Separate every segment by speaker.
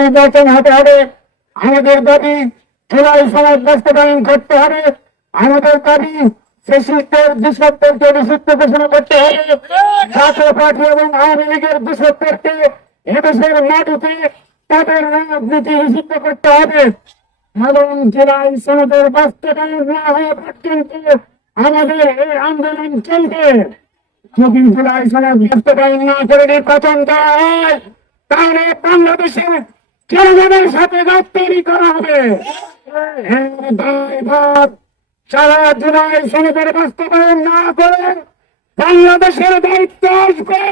Speaker 1: নির্বাচন হতে আমাদের দাবি জুলাই সমাজ বাস্তবায়ন করতে হবে আমাদের দাবি ফেসিস্টের দুঃসত্তরকে নিষিদ্ধ ঘোষণা করতে হবে জাতীয় পার্টি এবং আওয়ামী লীগের দুঃসত্তরকে এদেশের মাটিতে তাদের রাজনীতি নিষিদ্ধ করতে হবে এবং জুলাই সনদের বাস্তবায়ন না হওয়া পর্যন্ত আমাদের এই আন্দোলন চলবে যদি জুলাই সনদ বাস্তবায়ন না করে নির্বাচন দেওয়া হয় তাহলে বাংলাদেশে জনগণের সাথে গাদ্দারি করা হবে। হ্যাঁ, সারা জুলাই সনদের বাস্তবায়ন না করে বাংলাদেশের দায়িত্ব আসবে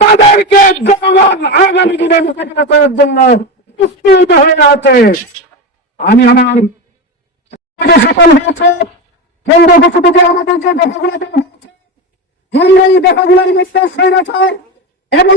Speaker 1: তাদেরকে জনগণ আগামী দিনে মোকাবিলা করার জন্য হয়ে আছে। আমি আমার সফল হয়েছে কেন্দ্র যে আমাদের যে দেখাগুলো দেখাগুলোর বিশ্বাস হয়ে গেছে এবং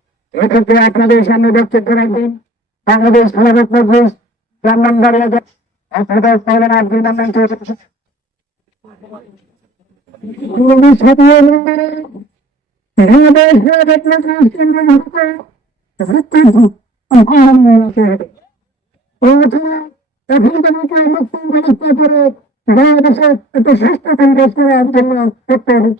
Speaker 1: এক্ষেত্রে আপনাদের সামনে বক্তব্য রাখবেন বাংলাদেশ খেলাফত মজলিস ব্রাহ্মণবাড়িয়া আপনাদের পাবেন আব্দুল মান্নান চৌধুরী বাংলাদেশের একটা শ্রেষ্ঠ কেন্দ্র করার জন্য প্রত্যাহিত